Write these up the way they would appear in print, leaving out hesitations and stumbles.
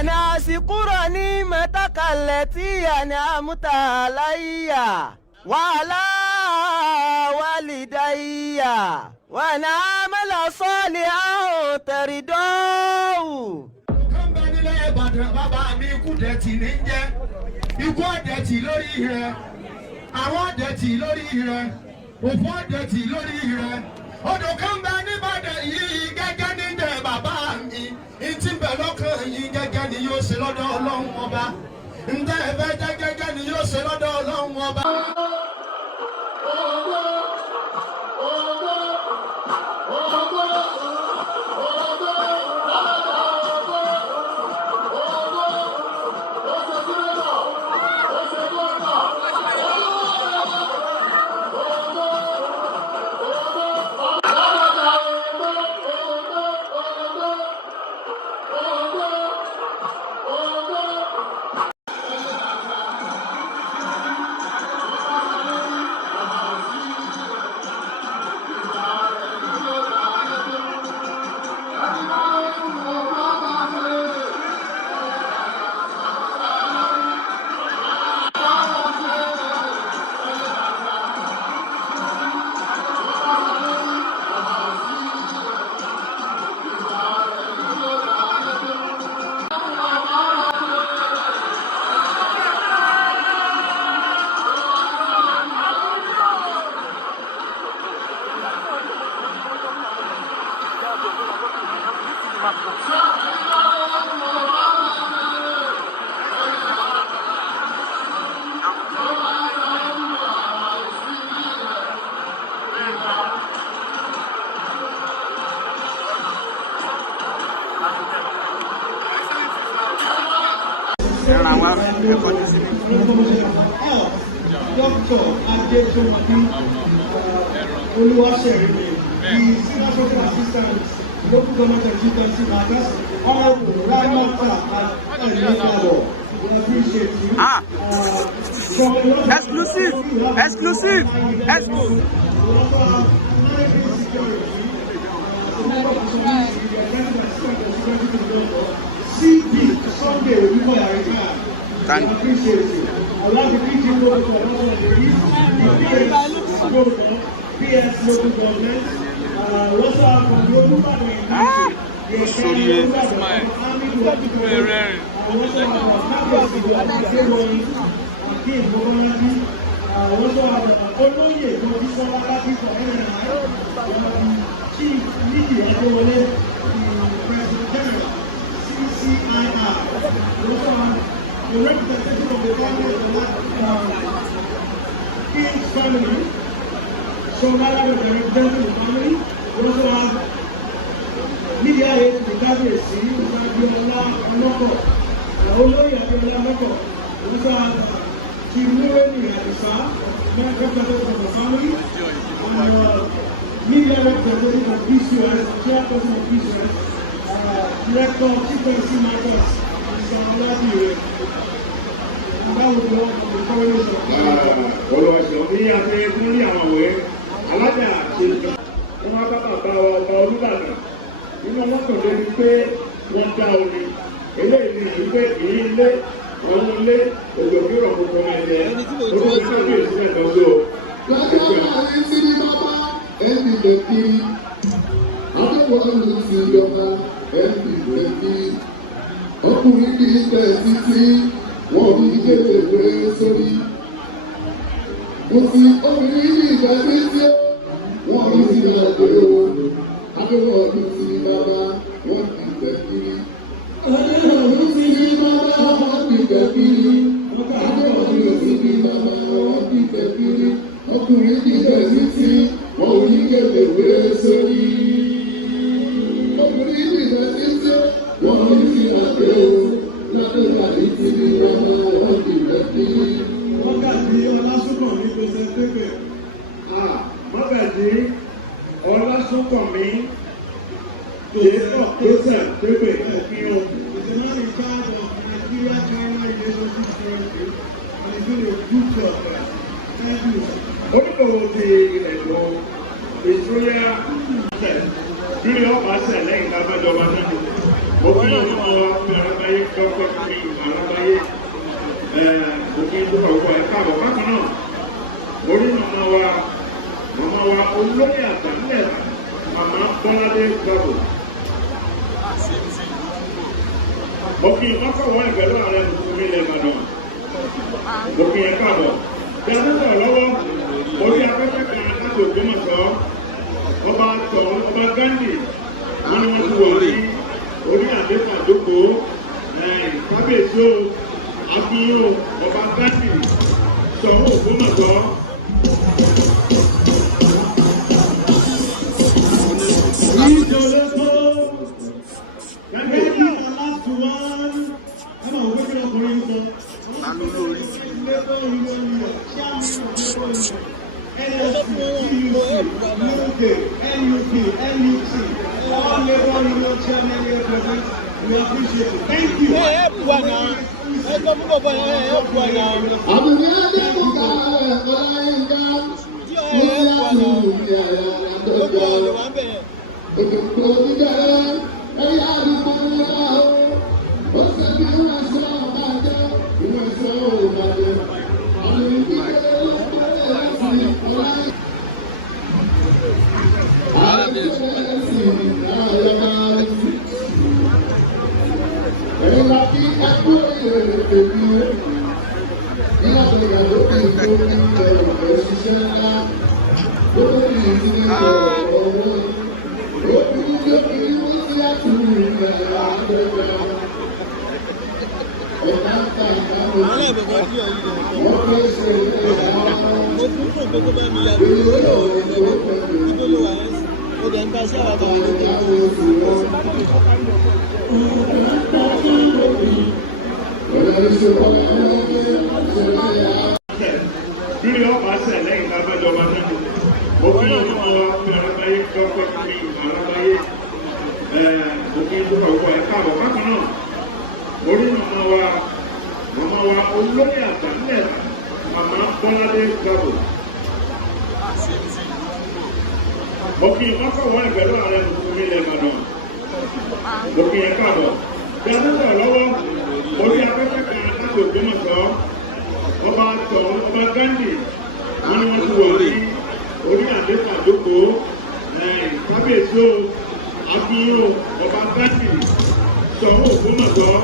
أن أشكر نعمتك التي أنعمت علي وعلى والدي وأن أعمل صالحا ترضاه. Bàbá mi ikú dẹ̀tì ní jẹ́ ikú ọ̀dẹ̀tì lórí rẹ̀ àwọn ọ̀dẹ̀tì lórí rẹ̀ òfò ọ̀dẹ̀tì lórí rẹ̀ odò kan bẹ nìbàdàn yìí gẹ́gẹ́ ní jẹ́ bàbá mi ìtì bẹ̀ lọ́kàn yìí gẹ́gẹ́ ni yóò ṣe lọ́dọ̀ Ọlọ́run ọba ǹjẹ́ ẹ̀fẹ́ jẹ́ gẹ́gẹ́ ni yóò ṣe lọ́dọ̀ Ọlọ́run ọba. Dr. Adesomadi Oluwaserini, the Senior Social Assistant, Local Government Executive Matters, Honorable Ramata Elmekabo. We appreciate you. Exclusive! Exclusive! Exclusive! CP Sunday Thank you. Appreciate you. I'd like to thank you for the PS local government. Also from the Chief Media CCIR. The representative of the family of the King's family, Somala was the representative of the family. We also have media aid to the Kadesi, we have Abiola Noko, Oloyi Abiola Noko. We also have Chimuweni Adisa, representative of the family, and media representative of PCOS, chairperson of PCOS, director of Chief Policy Matters, Mr. Oladiwe. Olùwàṣọ ní abẹ́ lórí àwọn òwe alájà ṣe wọ́n bá bàbá ọba Olúbàdàn nínú wọn kàn lórí pé wọ́n dá omi eléyìí ní pé èyí ilé àwọn ilé òjò bí ọ̀rọ̀ gbogbo ẹ̀jẹ̀ olóògbé tó bí èsì ẹ̀dọ́ lò. Lájọ́ àárín sí ní bàbá ẹ̀mí lè kiri akẹ́kọ̀ọ́ ló ti ìjọba ẹ̀mí lè kiri ọkùnrin kì í tẹ̀ títí. Wọ́n ní kékeré sórí. Mo fi obìnrin ní ìgbà tí tí wọ́n ní sí ìlàjò o. Akẹ́kọ̀ọ́ ọdún sí ní bàbá wọ́n ti tẹ̀ kiri. Akẹ́kọ̀ọ́ ọdún sí ní bàbá wọ́n ti tẹ̀ kiri. Akẹ́kọ̀ọ́ ọdún sí ní bàbá wọ́n ti tẹ̀ kiri. Ọkùnrin ní ìgbà tí tí wọ́n ní kékeré sórí. Obìnrin ní ìgbà tí tí wọ́n ní sí ìlàjò o. Mọ́gàjí Ọlásùnkànmí Joseph Pépè Òkìrun. Oníkòwò ti ilẹ̀ ìlú Ìṣúyà bí ọ̀pá ṣẹ̀ lẹ́yìn lábẹ́jọba náà. Mo fi ọmọ ọmọ ẹgbẹ́ dọ́pẹ́ fún mi àlábáyé òkè ìdúrà òkú ẹ̀ káàbọ̀ bákan náà orí màmá wa olóyè àtàlẹ́ màmá Bọ́ládé gbàgbọ́. òkè ìmọ̀kọ̀wọ́ ẹ̀ pẹ̀lú ààrẹ mùsùlùmí ilẹ̀ Ìbàdàn òkè ẹ̀ káàbọ̀ bí a tẹ́tọ̀ lọ́wọ́ orí afẹ́fẹ́ kan láti Ògbómọ̀ṣọ́ ọba Ghandi wọn ni wọ́n ti wọ̀ ní orí àdéhùn àdókò kábíyèsí àfihàn ọba Ghandi sọ̀rọ̀ Ògbómọ̀ṣọ́. Lórí ọ̀pá ṣẹ̀ lẹ́yìn lábẹ́jọba náà, mo fi ọmọ wa fi alábáyé dọ́pẹ́ fún mi alábáyé òkè ìdúrà òkú ẹ̀ káàbọ̀ bákan náà. Orí màmá wa olóyè àtàlẹ́ màmá Bọ́ládé gbàgbọ́. Òkè ìmọ̀kọ̀wọ́ ẹ̀ pẹ̀lú ààrẹ mùsùlùmí ilẹ̀ Ìbàdàn òkè ẹ̀ káàbọ̀ bí a tẹ́tọ̀ lọ́wọ́ orí afẹ́fẹ́ kan láti Ògbómọ̀ṣọ́ ọba Ghandi wọn ni wọ́n ti wọ̀ ní orí àdéhùn àdókò kábíyèsí àfihàn ọba Ghandi sọ̀rọ̀ Ògbómọ̀ṣọ́.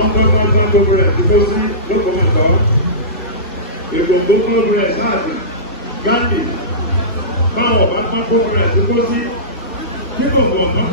wọ́n ń gbọ́gbọ́n tó gbogbo rẹ̀ tí kó sí lókòmọ̀tọ́ ìgbòho gbogbo rẹ̀ sáàtì Gandhi báwọn bá gbọ́n gbogbo rẹ̀ tí kó sí kí gbogbo ọ̀gbọ́n